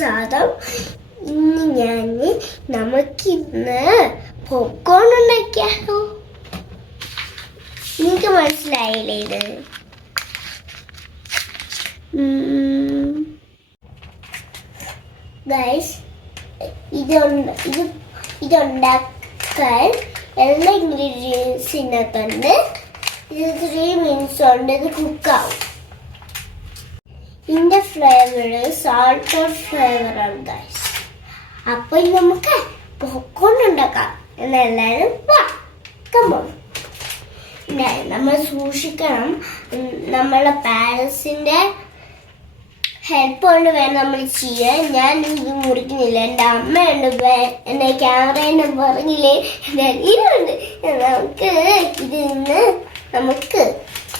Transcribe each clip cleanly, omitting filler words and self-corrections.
സാധനം ഇന്ന് നമുക്കിന്ന് പോപ്കോൺ ഉണ്ടാക്കിയാലോ. നിങ്ങൾക്ക് മനസ്സിലായില്ലേ ഇത്? ഗൈസ്, ഇതുണ്ടാക്കാൻ എല്ലാ ഇൻഗ്രീഡിയൻസ് ഇതിനകത്തുണ്ട്. ഇത് 3 minutes കൊണ്ട് ഇത് കുക്കാവും. ഇതിന്റെ ഫ്ലേവർ സാൾട്ട് ഫ്ലേവറാണ് ഗൈസ്. അപ്പൊ നമുക്ക് പോപ്കോൺ ഉണ്ടാക്കാം. എന്നെല്ലാവരും നമ്മൾ സൂക്ഷിക്കണം. നമ്മളെ പാരൻസിന്റെ ഹെൽപ്പ് കൊണ്ട് വേണം നമ്മൾ ചെയ്യാൻ. ഞാൻ ഇത് മുറിക്കുന്നില്ല. എൻ്റെ അമ്മയുണ്ട്, എൻ്റെ ക്യാമറേൻ്റെ പറഞ്ഞില്ലേ, എൻ്റെ അനിയനുണ്ട്. നമുക്ക്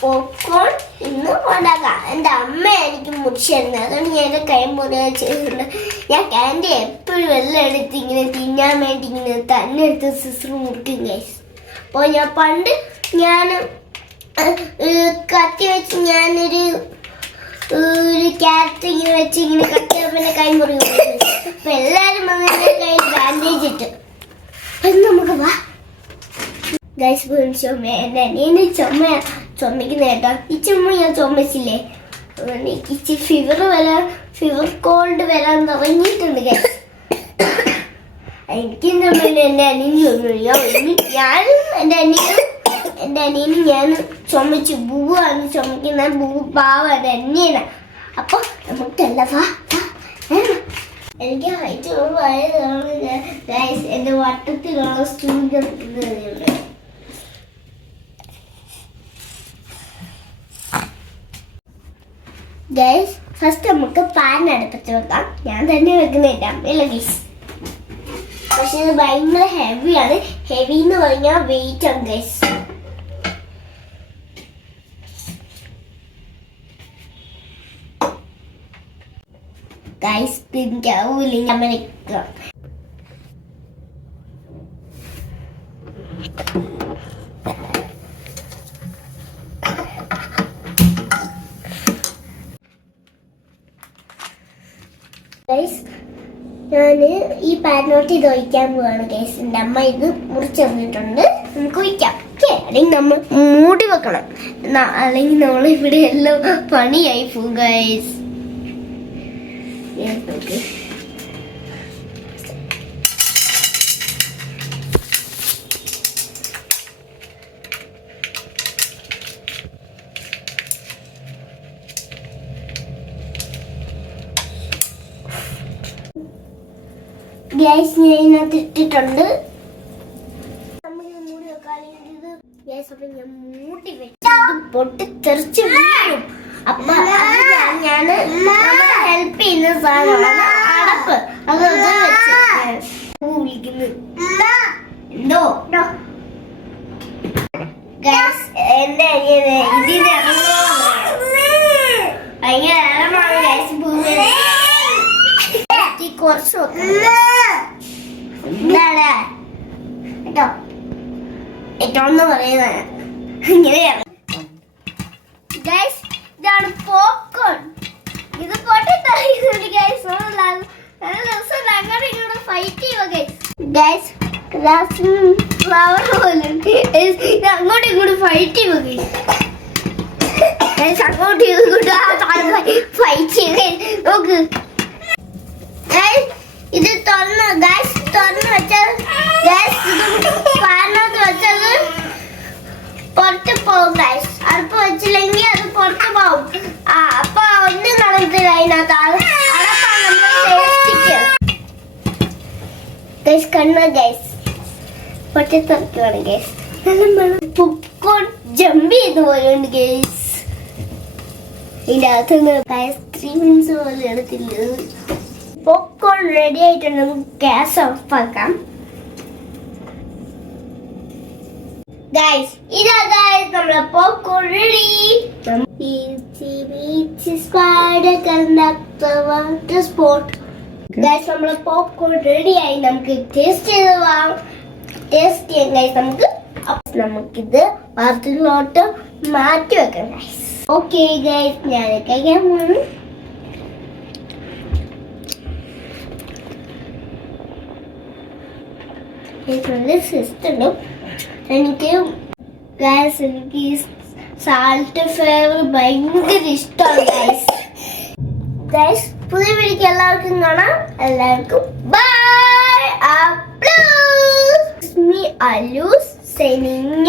പോപ്കോൺ ഇന്ന് ഉണ്ടാക്കാം. എൻ്റെ അമ്മ എനിക്ക് മുറിച്ചു തരുന്നത്, അതുകൊണ്ട് ഞാൻ എൻ്റെ കൈ മുറിയാൻ ചെയ്തിട്ടുണ്ട്. ഞാൻ ക്യാൻഡി എപ്പോഴും വെള്ളം എടുത്ത് ഇങ്ങനെ തിന്നാൻ വേണ്ടി ഇങ്ങനെ തന്നെ എടുത്ത് സിസ്റ്റർ മുറിക്കും ഗൈസ്. അപ്പോൾ ഞാൻ കത്തി വെച്ച് ഞാനൊരു ക്യാരറ്റ് ഇങ്ങനെ വെച്ച് ഇങ്ങനെ കത്തി പിന്നെ കൈ മുറിയും. അപ്പൊ എല്ലാരും വന്ന് കൈ ബാൻഡേജ് ഇട്ട് നമുക്ക് വാ ഗൈസ്. എൻ്റെ അനിയന് ചുമക്കുന്ന കേട്ടോ. ഈ ചുമ ഞാൻ ചുമച്ചില്ലേ, എനിക്ക് ഫീവർ കോൾഡ് വരാൻ തുടങ്ങിയിട്ടുണ്ട് ഗൈസ്. എനിക്കും ചുമയില്ല, എൻ്റെ അനിയൻ ചുമയില്ല. എൻ്റെ അനിയനും ഞാൻ ചുമച്ചു. ബൂവാണ് ചുമക്കുന്ന, ബൂ പാവാണ് അനിയനാ. അപ്പൊ നമുക്കെല്ലാം എനിക്ക് ഹൈറ്റ് ഗൈസ്. എൻ്റെ വട്ടത്തിലുള്ള സ്റ്റൂൾ കിട്ടുന്നത് ഗൈസ്. ഫസ്റ്റ് നമുക്ക് പാൻ അടുപ്പത്ത് വെക്കാം. ഞാൻ തന്നെ വെക്കുന്നില്ല, അമ്മയില്ല ഗൈസ്. പക്ഷെ ഇത് ഭയങ്കര ഹെവിയാണ്. ഹെവി എന്ന് പറഞ്ഞാൽ വെയിറ്റ് ആണ് ഗൈസ്. ഗൈസ് തിരിക്കാവൂല അമരിക്കാം. ഗൈസ്, ഞാൻ ഈ പാനിലോട്ട് ഇത് ഒഴിക്കാൻ പോവാണ് ഗൈസ്. എൻ്റെ അമ്മ ഇത് മുറിച്ച് തന്നിട്ടുണ്ട്. നമുക്ക് ഒഴിക്കാം. ഓക്കെ, അല്ലെങ്കിൽ നമ്മൾ മൂടി വെക്കണം, അല്ലെങ്കിൽ നമ്മൾ ഇവിടെ എല്ലാം പണിയായി പോകും ഗൈസ്. ഗ്യാസ് ഞാൻ ഇതിനകത്ത് ഇട്ടിട്ടുണ്ട്. മൂടി വെക്കാൻ ഗ്യാസ്. അപ്പൊ ഞാൻ മൂടി വെച്ചത് പൊട്ടിത്തെറിച്ച് വീഴും. അപ്പൊ ഞാൻ ഹെൽപ്പ് ചെയ്യുന്ന സാധനമാണ് അടപ്പ്. അത് വെച്ച് വിളിക്കുന്നു. എന്തോ ഗ്യാസ് എന്റെ ഇതിന് ഭയങ്കര ഇറമാണ് ഗ്യാസ്. കുറച്ച് എന്താണ് കേട്ടോ ഏറ്റവും പറയുന്നത് ഇങ്ങനെയാണ് ഗൈസ്. ഇതാണ് പോപ്കോൺ. ഇത് പൊട്ടിത്തെറിക്കുന്നുണ്ട് ഗൈസ്. ദിവസം അങ്ങോട്ടും ഇങ്ങോട്ടും ഫൈറ്റ് ചെയ്യുക ഗൈസ്. ഫ്ലവർ പോലെ അങ്ങോട്ടും ഇങ്ങോട്ടും ഫൈറ്റ് ചെയ്യുക ഗൈസ്. അങ്ങോട്ടും ഇങ്ങോട്ടും ഫൈറ്റ് ചെയ്യുക. നോക്ക് ഇത് തുറന്ന് വെച്ചാൽ പാനകത്ത് വെച്ചത് പുറത്ത് പോകും ഗൈസ്. അടുപ്പ് വെച്ചില്ലെങ്കിൽ അത് പുറത്ത് പോകും. അപ്പൊ ഒന്നും നടന്നില്ല അതിനകത്ത്. അടപ്പാണ് നമ്മൾ ഗൈസ്. കണ്ണ ഗൈസ് പൊട്ടിത്തെറിക്കുവാണ് ഗൈസ്. പോപ്കോൺ ജമ്പ് ചെയ്ത് പോലുണ്ട് ഗൈസ്. ഇതിന്റെ അകത്തുനിന്ന് ഗൈസ് 3 minutes പോലെ എടുത്തില്ല. പോപ്കോൺ റെഡി ആയിട്ടുണ്ട്. നമുക്ക് ഗ്യാസ് ഓഫ് ആക്കാം ഗൈസ്. ഇതാ ഗൈസ് നമ്മുടെ പോപ്കോൺ റെഡി. ഗൈസ് നമ്മുടെ പോപ്കോൺ റെഡി ആയി. നമുക്ക് ടേസ്റ്റ് ചെയ്യാം ഗൈസ്. നമുക്കിത് പാത്രത്തിലോട്ട് മാറ്റി വെക്കാം ഗൈസ്. ഓക്കെ ഗൈസ്, ഞാൻ കഴിക്കാൻ പോകുന്നു. എനിക്ക് നല്ല സിസ്റ്ററും എനിക്ക് ഗൈസ് എനിക്ക് സാൾട്ട് ഫ്ലേവർ ഭയങ്കര ഇഷ്ടമാണ് ഗൈസ്. ഗൈസ് പുതിയ വീഡിയോക്ക് എല്ലാവർക്കും കാണാം. എല്ലാവർക്കും ബൈ. Me അലൂസ് signing